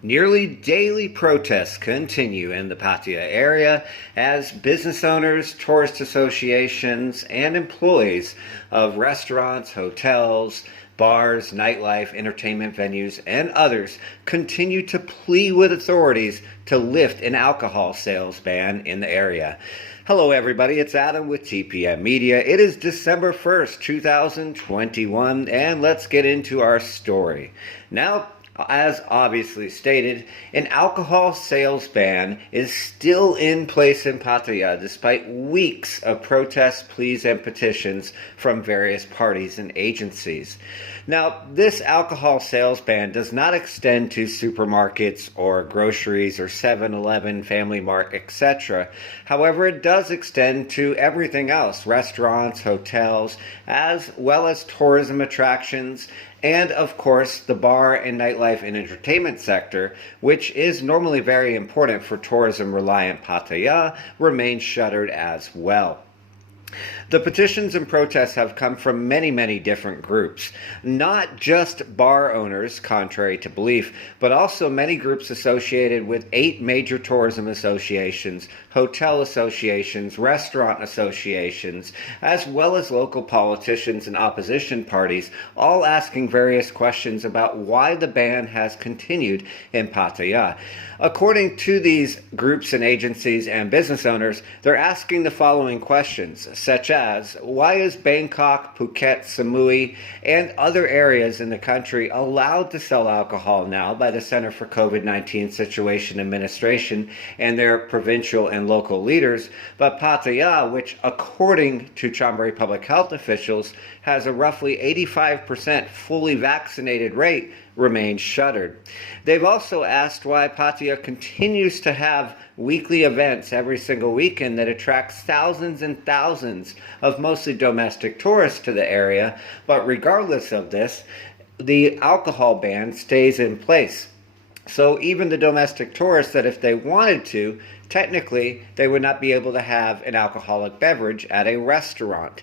Nearly daily protests continue in the Pattaya area as business owners, tourist associations, and employees of restaurants, hotels, bars, nightlife, entertainment venues, and others continue to plead with authorities to lift an alcohol sales ban in the area. Hello everybody, it's Adam with TPM Media. It is December 1st, 2021, and let's get into our story. Now, as obviously stated, an alcohol sales ban is still in place in Pattaya despite weeks of protests, pleas, and petitions from various parties and agencies. Now, this alcohol sales ban does not extend to supermarkets or groceries or 7-Eleven, Family Mart, etc. However, it does extend to everything else, restaurants, hotels, as well as tourism attractions, and of course the bar and nightlife and entertainment sector, which is normally very important for tourism reliant Pattaya, remains shuttered as well. The petitions and protests have come from many different groups, not just bar owners, contrary to belief, but also many groups associated with 8 major tourism associations, hotel associations, restaurant associations, as well as local politicians and opposition parties, all asking various questions about why the ban has continued in Pattaya. According to these groups and agencies and business owners, they're asking the following questions, such as, why is Bangkok, Phuket, Samui, and other areas in the country allowed to sell alcohol now by the Center for COVID-19 Situation Administration and their provincial and local leaders, but Pattaya, which according to Chonburi public health officials has a roughly 85% fully vaccinated rate, remains shuttered. They've also asked why Pattaya continues to have weekly events every single weekend that attracts thousands and thousands of mostly domestic tourists to the area, but regardless of this, the alcohol ban stays in place. So even the domestic tourists that if they wanted to, technically they would not be able to have an alcoholic beverage at a restaurant.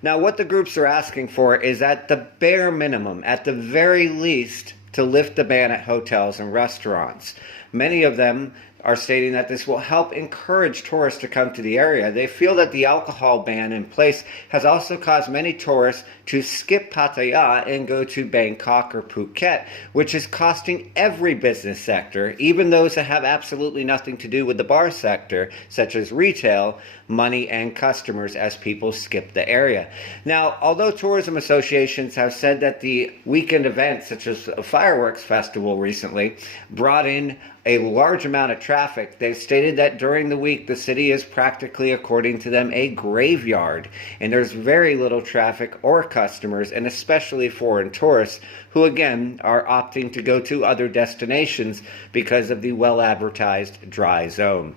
Now, what the groups are asking for is at the bare minimum, at the very least, to lift the ban at hotels and restaurants. Many of them are stating that this will help encourage tourists to come to the area. They feel that the alcohol ban in place has also caused many tourists to skip Pattaya and go to Bangkok or Phuket, which is costing every business sector, even those that have absolutely nothing to do with the bar sector, such as retail, money and customers as people skip the area. Now, although tourism associations have said that the weekend events, such as a fireworks festival recently, brought in a large amount of traffic, they've stated that during the week the city is practically, according to them, a graveyard, and there's very little traffic or customers, and especially foreign tourists who again are opting to go to other destinations because of the well-advertised dry zone.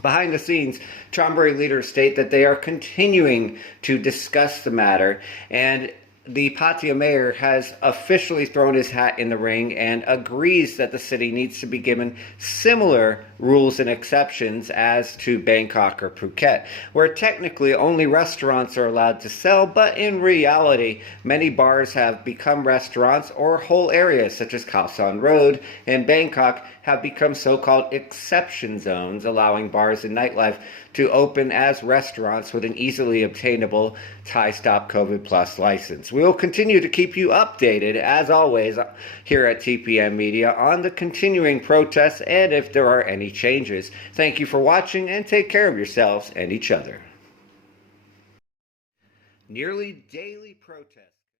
Behind the scenes, Chonburi leaders state that they are continuing to discuss the matter, and the Pattaya mayor has officially thrown his hat in the ring and agrees that the city needs to be given similar rules and exceptions as to Bangkok or Phuket, where technically only restaurants are allowed to sell, but in reality, many bars have become restaurants, or whole areas such as Khao San Road and Bangkok have become so-called exception zones, allowing bars and nightlife to open as restaurants with an easily obtainable Thai Stop COVID Plus license. We will continue to keep you updated, as always, here at TPM Media on the continuing protests and if there are any changes. Thank you for watching and take care of yourselves and each other. Nearly daily protests.